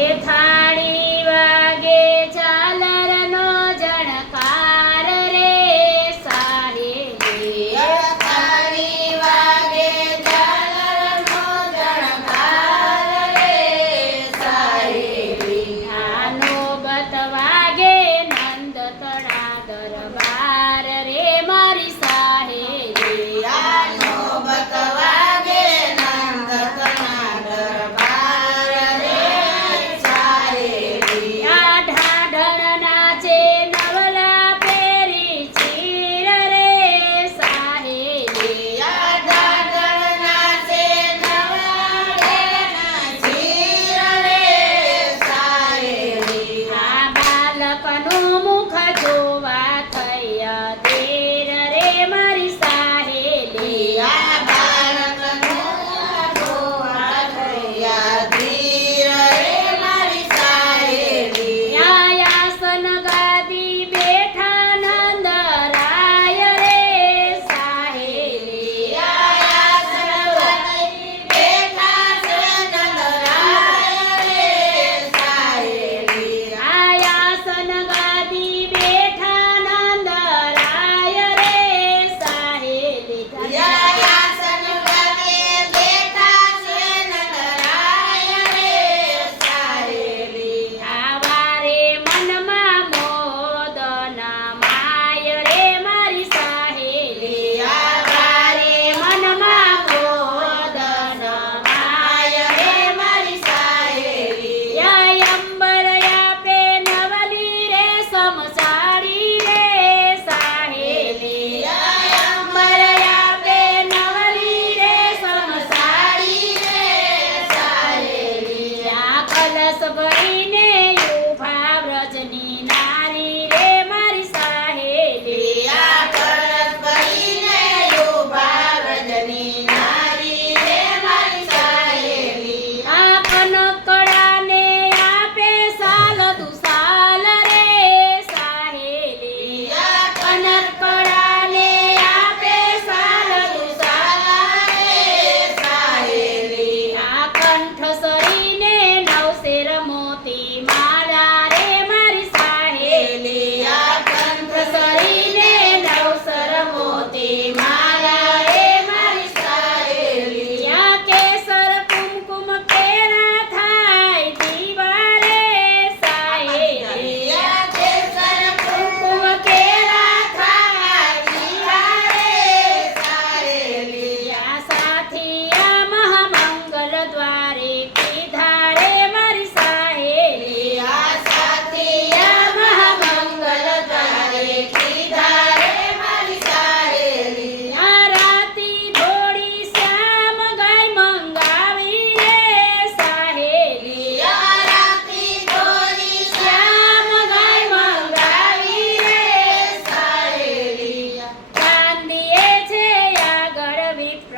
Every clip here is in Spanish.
air tight.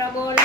Rabola.